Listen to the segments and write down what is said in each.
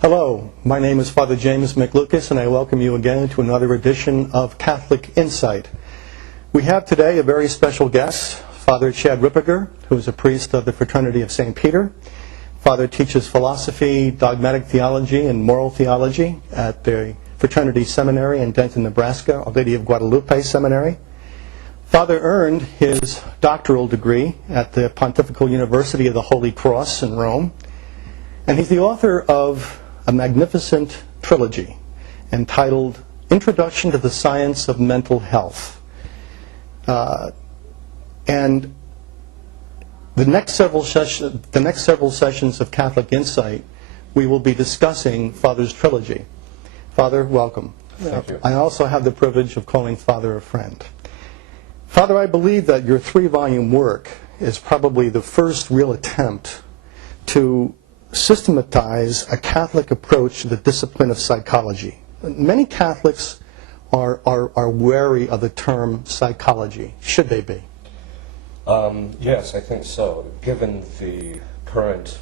Hello, my name is Father James McLucas, and I welcome you again to another edition of Catholic Insight. We have today a very special guest, Father Chad Ripperger, who is a priest of the Fraternity of St. Peter. Father teaches philosophy, dogmatic theology, and moral theology at the Fraternity Seminary in Denton, Nebraska, Our Lady of Guadalupe Seminary. Father earned his doctoral degree at the Pontifical University of the Holy Cross in Rome, and he's the author of a magnificent trilogy entitled Introduction to the Science of Mental Health. And the next several sessions of Catholic Insight, we will be discussing Father's trilogy. Father, welcome. Thank you. I also have the privilege of calling Father a friend. Father, I believe that your 3-volume work is probably the first real attempt to systematize a Catholic approach to the discipline of psychology. Many Catholics are wary of the term psychology. Should they be? Yes, I think so. Given the current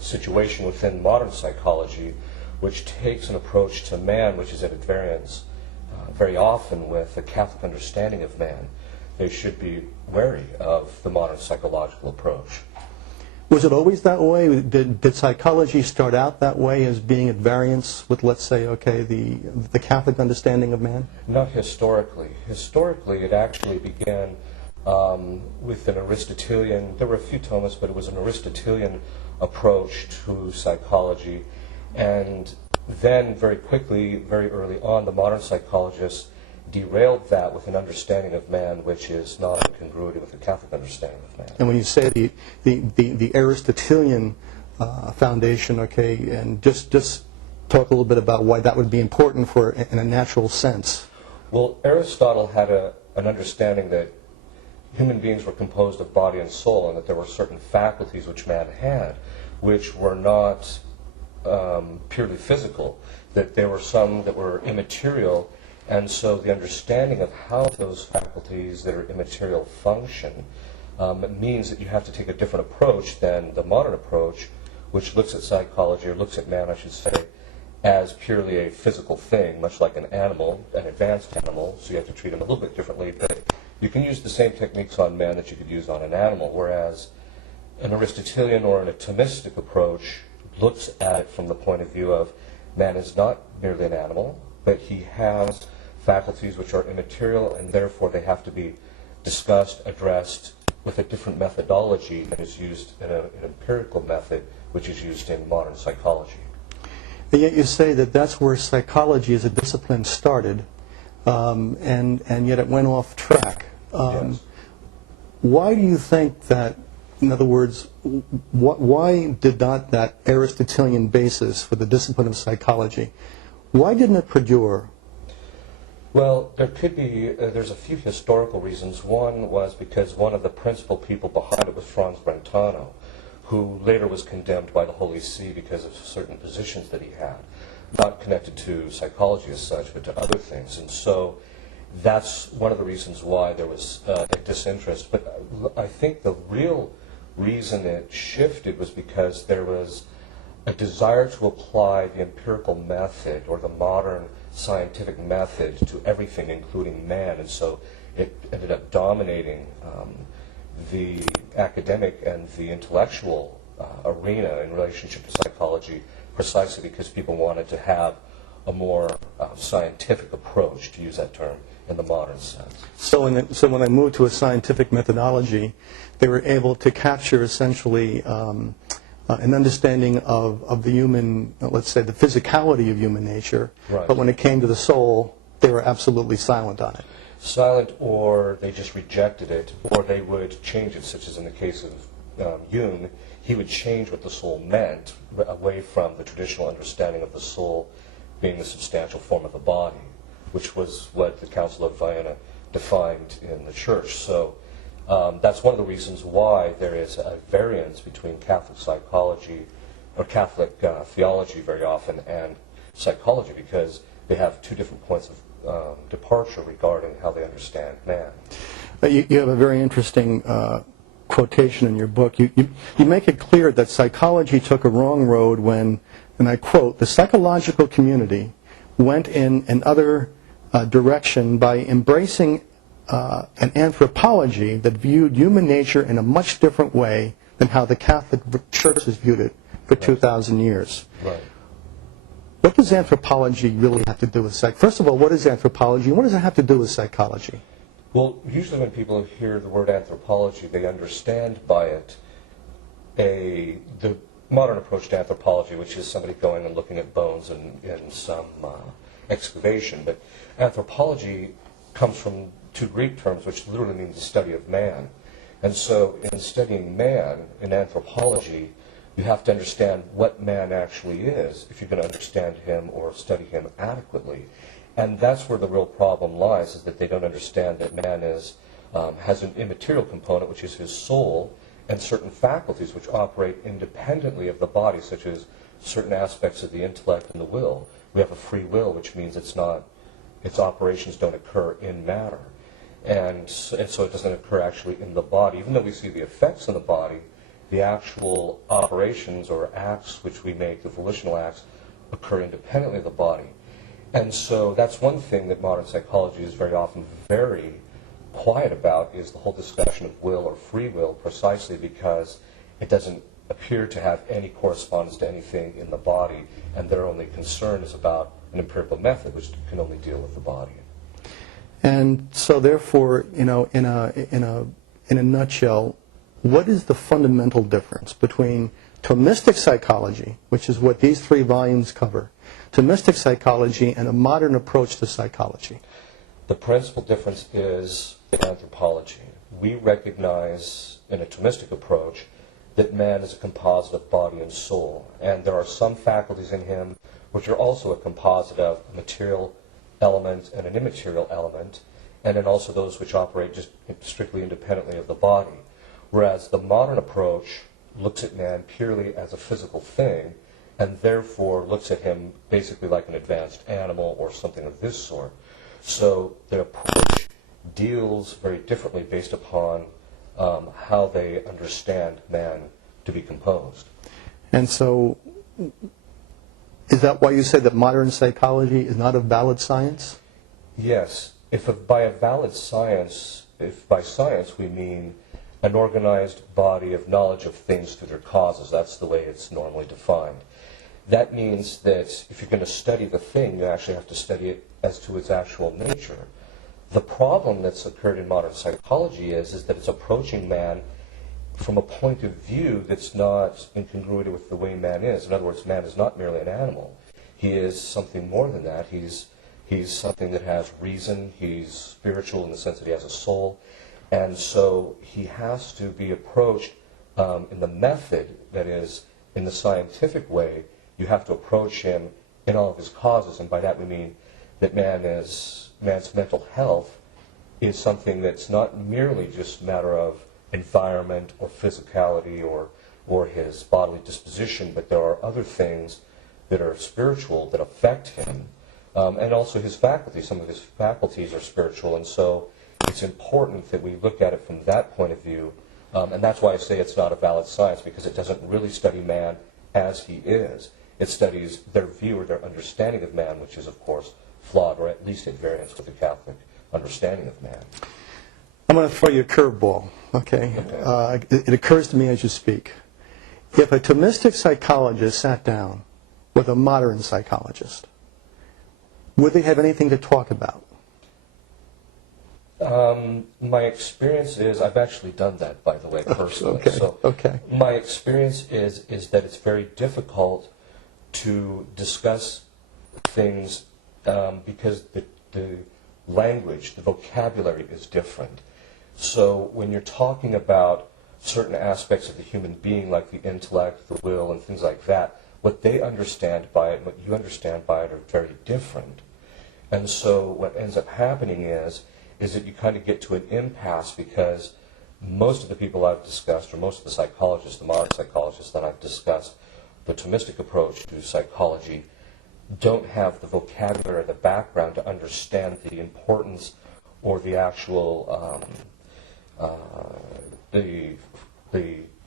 situation within modern psychology, which takes an approach to man which is at variance very often with the Catholic understanding of man, they should be wary of the modern psychological approach. Was it always that way? Did psychology start out that way, as being at variance with, let's say, the Catholic understanding of man? Not historically. Historically, it actually began with an Aristotelian, there were a few Thomists, but it was an Aristotelian approach to psychology. And then very quickly, very early on, the modern psychologists derailed that with an understanding of man which is not incongruity with the Catholic understanding of man. And when you say the Aristotelian foundation, and just talk a little bit about why that would be important in a natural sense. Well, Aristotle had an understanding that human beings were composed of body and soul, and that there were certain faculties which man had, which were not purely physical, that there were some that were immaterial. And so the understanding of how those faculties that are immaterial function means that you have to take a different approach than the modern approach, which looks at psychology, or looks at man, I should say, as purely a physical thing, much like an animal, an advanced animal, so you have to treat him a little bit differently. But you can use the same techniques on man that you could use on an animal, whereas an Aristotelian or a Thomistic approach looks at it from the point of view of man is not merely an animal, but he has faculties which are immaterial, and therefore they have to be discussed, addressed with a different methodology that is used in an empirical method, which is used in modern psychology. And yet you say that that's where psychology as a discipline started, and yet it went off track. Yes. Why do you think that, in other words, why did not that Aristotelian basis for the discipline of psychology, why didn't it perdure? Well, there's a few historical reasons. One was because one of the principal people behind it was Franz Brentano, who later was condemned by the Holy See because of certain positions that he had, not connected to psychology as such, but to other things. And so that's one of the reasons why there was a disinterest. But I think the real reason it shifted was because there was a desire to apply the empirical method, or the modern scientific method, to everything, including man. And so it ended up dominating the academic and the intellectual arena in relationship to psychology, precisely because people wanted to have a more scientific approach, to use that term, in the modern sense. So when they moved to a scientific methodology, they were able to capture essentially an understanding of the human, let's say, the physicality of human nature. Right. But when it came to the soul, they were absolutely silent on it. silent, or they just rejected it, or they would change it, such as in the case of Jung. He would change what the soul meant away from the traditional understanding of the soul being the substantial form of the body, which was what the Council of Vienna defined in the Church. So that's one of the reasons why there is a variance between Catholic psychology, or Catholic theology very often, and psychology, because they have two different points of departure regarding how they understand man. You have a very interesting quotation in your book. You make it clear that psychology took a wrong road when, and I quote, "the psychological community went in another direction by embracing an anthropology that viewed human nature in a much different way than how the Catholic Church has viewed it for 2,000 years. Right. What does anthropology really have to do with psych? First of all, what is anthropology, and what does it have to do with psychology? Well, usually when people hear the word anthropology, they understand by it the modern approach to anthropology, which is somebody going and looking at bones in some excavation. But anthropology comes from two Greek terms, which literally means the study of man. And so in studying man, in anthropology, you have to understand what man actually is if you're going to understand him or study him adequately. And that's where the real problem lies, is that they don't understand that man has an immaterial component, which is his soul, and certain faculties which operate independently of the body, such as certain aspects of the intellect and the will. We have a free will, which means its operations don't occur in matter. And so it doesn't occur actually in the body. Even though we see the effects in the body, the actual operations or acts which we make, the volitional acts, occur independently of the body. And so that's one thing that modern psychology is very often very quiet about, is the whole discussion of will or free will, precisely because it doesn't appear to have any correspondence to anything in the body, and their only concern is about an empirical method which can only deal with the body. And so therefore, in a nutshell, what is the fundamental difference between Thomistic psychology, which is what these 3 volumes cover, Thomistic psychology, and a modern approach to psychology? The principal difference is anthropology. We recognize in a Thomistic approach that man is a composite of body and soul, and there are some faculties in him which are also a composite of a material element and an immaterial element, and then also those which operate just strictly independently of the body. Whereas the modern approach looks at man purely as a physical thing, and therefore looks at him basically like an advanced animal or something of this sort. So the approach deals very differently based upon how they understand man to be composed. And so, is that why you say that modern psychology is not a valid science? Yes. If by science we mean an organized body of knowledge of things through their causes, that's the way it's normally defined. That means that if you're going to study the thing, you actually have to study it as to its actual nature. The problem that's occurred in modern psychology is that it's approaching man from a point of view that's not in congruity with the way man is. In other words, man is not merely an animal. He is something more than that. He's something that has reason. He's spiritual in the sense that he has a soul. And so he has to be approached in the method, that is, in the scientific way. You have to approach him in all of his causes, and by that we mean that man's mental health is something that's not merely just a matter of environment or physicality or his bodily disposition, but there are other things that are spiritual that affect him, and also his faculties. Some of his faculties are spiritual, and so it's important that we look at it from that point of view, and that's why I say it's not a valid science, because it doesn't really study man as he is. It studies their view or their understanding of man, which is, of course, flawed, or at least at variance with the Catholic understanding of man. I'm going to throw you a curveball, okay? It occurs to me as you speak. If a Thomistic psychologist sat down with a modern psychologist, would they have anything to talk about? My experience is, I've actually done that, by the way, personally. Okay. My experience is that it's very difficult to discuss things because the language, the vocabulary is different. So when you're talking about certain aspects of the human being, like the intellect, the will, and things like that, what they understand by it and what you understand by it are very different. And so what ends up happening is that you kind of get to an impasse, because most of the people I've discussed, or most of the psychologists, the modern psychologists that I've discussed, the Thomistic approach to psychology, don't have the vocabulary or the background to understand the importance or the actual the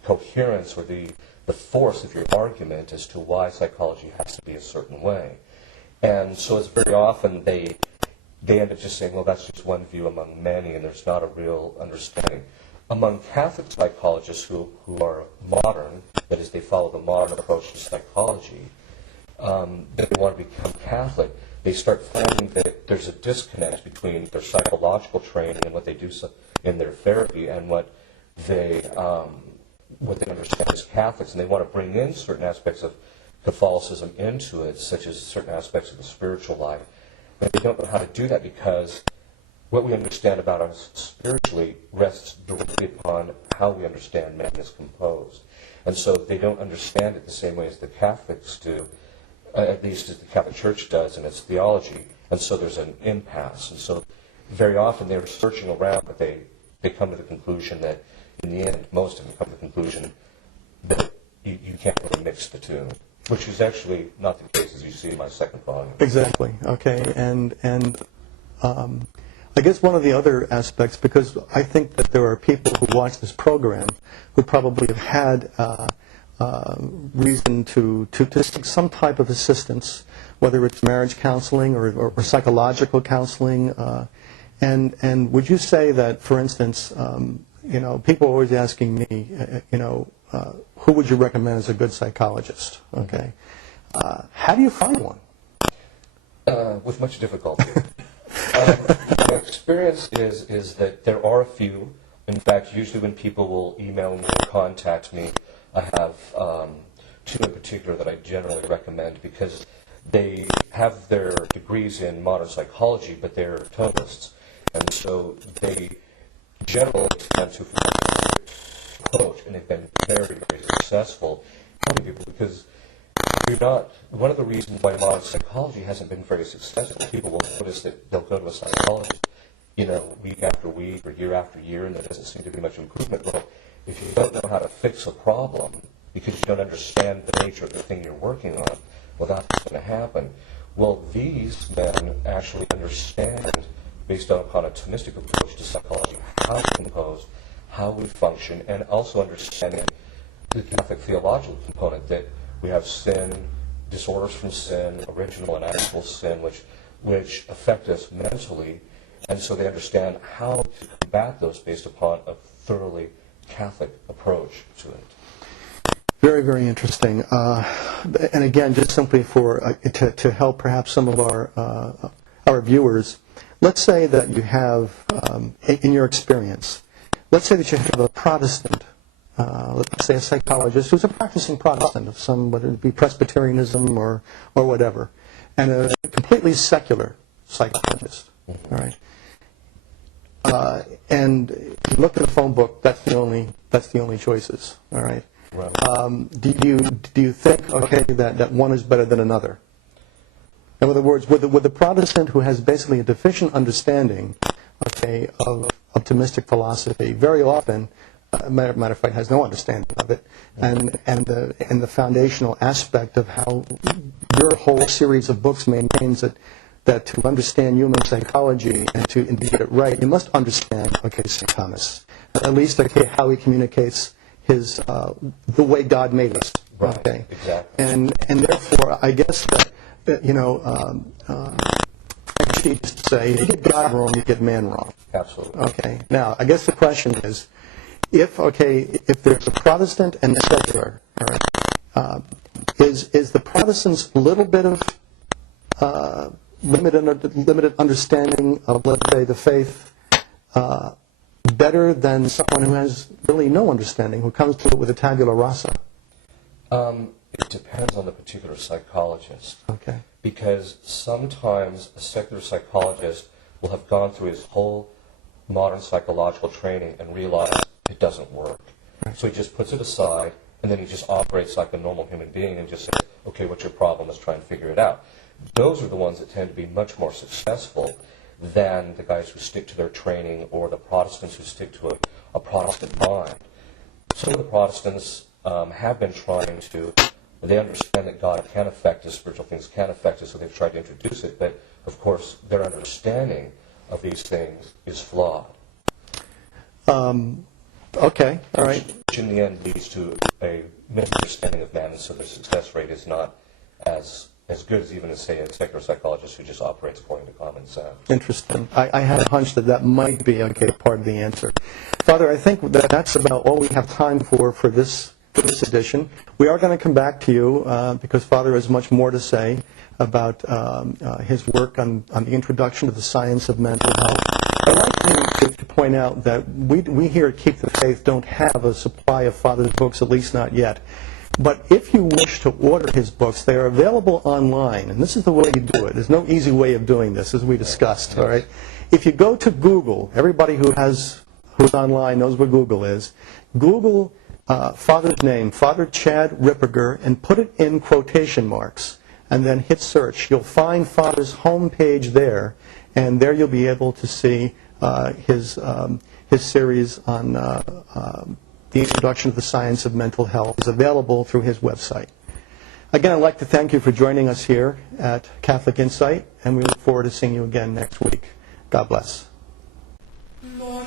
coherence or the force of your argument as to why psychology has to be a certain way. And so it's very often they end up just saying, well, that's just one view among many, and there's not a real understanding. Among Catholic psychologists who are modern, that is, they follow the modern approach to psychology, they want to become Catholic, they start finding that there's a disconnect between their psychological training and what they do in their therapy and what they understand as Catholics, and they want to bring in certain aspects of Catholicism into it, such as certain aspects of the spiritual life. But they don't know how to do that, because what we understand about us spiritually rests directly upon how we understand man is composed. And so they don't understand it the same way as the Catholics do, at least as the Catholic Church does in its theology. And so there's an impasse. And so very often they're searching around, but they come to the conclusion that, in the end, most of them come to the conclusion that you can't really mix the two, which is actually not the case, as you see in my second volume. Exactly. Okay. And I guess one of the other aspects, because I think that there are people who watch this program who probably have had reason to seek some type of assistance, whether it's marriage counseling or psychological counseling. And would you say that, for instance, people are always asking me, who would you recommend as a good psychologist? Okay. How do you find one? With much difficulty. My experience is that there are a few. In fact, usually when people will email me or contact me, I have two in particular that I generally recommend, because they have their degrees in modern psychology, but they're Thomists. And so they generally tend to approach, and they've been very, very successful helping people, because one of the reasons why modern psychology hasn't been very successful, people will notice that they'll go to a psychologist, week after week or year after year, and there doesn't seem to be much improvement. Well, if you don't know how to fix a problem because you don't understand the nature of the thing you're working on, well, that's what's going to happen. Well, these men actually understand, based upon a Thomistic approach to psychology, how we compose, how we function, and also understanding the Catholic theological component, that we have sin, disorders from sin, original and actual sin, which affect us mentally, and so they understand how to combat those based upon a thoroughly Catholic approach to it. Very, very interesting. And again, just simply to help perhaps some of our viewers, let's say that you have, in your experience, let's say that you have a Protestant, let's say a psychologist who's a practicing Protestant of some, whether it be Presbyterianism or whatever, and a completely secular psychologist. All right. And you look at the phone book. That's the only choices. All right. Right. Do you think, okay, that one is better than another? In other words, with the Protestant who has basically a deficient understanding, okay, of Thomistic philosophy, very often, matter of fact, has no understanding of it, and the foundational aspect of how your whole series of books maintains that to understand human psychology and to get it right, you must understand, okay, St. Thomas, at least, okay, how he communicates his the way God made us. Right. Okay. Exactly. And therefore, I guess that I used to say, you get God wrong, you get man wrong. Absolutely. Okay. Now, I guess the question is, if there's a Protestant and a secular, all right, is the Protestant's little bit of limited understanding of, let's say, the faith better than someone who has really no understanding, who comes to it with a tabula rasa? It depends on the particular psychologist. Okay. Because sometimes a secular psychologist will have gone through his whole modern psychological training and realized it doesn't work. So he just puts it aside, and then he just operates like a normal human being and just says, okay, what's your problem? Let's try and figure it out. Those are the ones that tend to be much more successful than the guys who stick to their training or the Protestants who stick to a Protestant mind. Some of the Protestants have been trying to, they understand that God can affect us, spiritual things can affect us, so they've tried to introduce it, but of course their understanding of these things is flawed. Okay, all right. Which in the end leads to a misunderstanding of man, and so their success rate is not as good as even, say, a secular psychologist who just operates according to common sense. Interesting. I had a hunch that might be part of the answer. Father, I think that's about all we have time for this edition. We are going to come back to you because Father has much more to say about his work on the introduction to the science of mental health. I'd like to point out that we here at Keep the Faith don't have a supply of Father's books, at least not yet. But if you wish to order his books, they are available online, and this is the way you do it. There's no easy way of doing this, as we discussed. All right. If you go to Google, everybody who's online knows what Google is. Google Father's name, Father Chad Ripperger, and put it in quotation marks, and then hit search. You'll find Father's homepage there, and there you'll be able to see his series on the introduction to the science of mental health is available through his website. Again, I'd like to thank you for joining us here at Catholic Insight, and we look forward to seeing you again next week. God bless. Lord,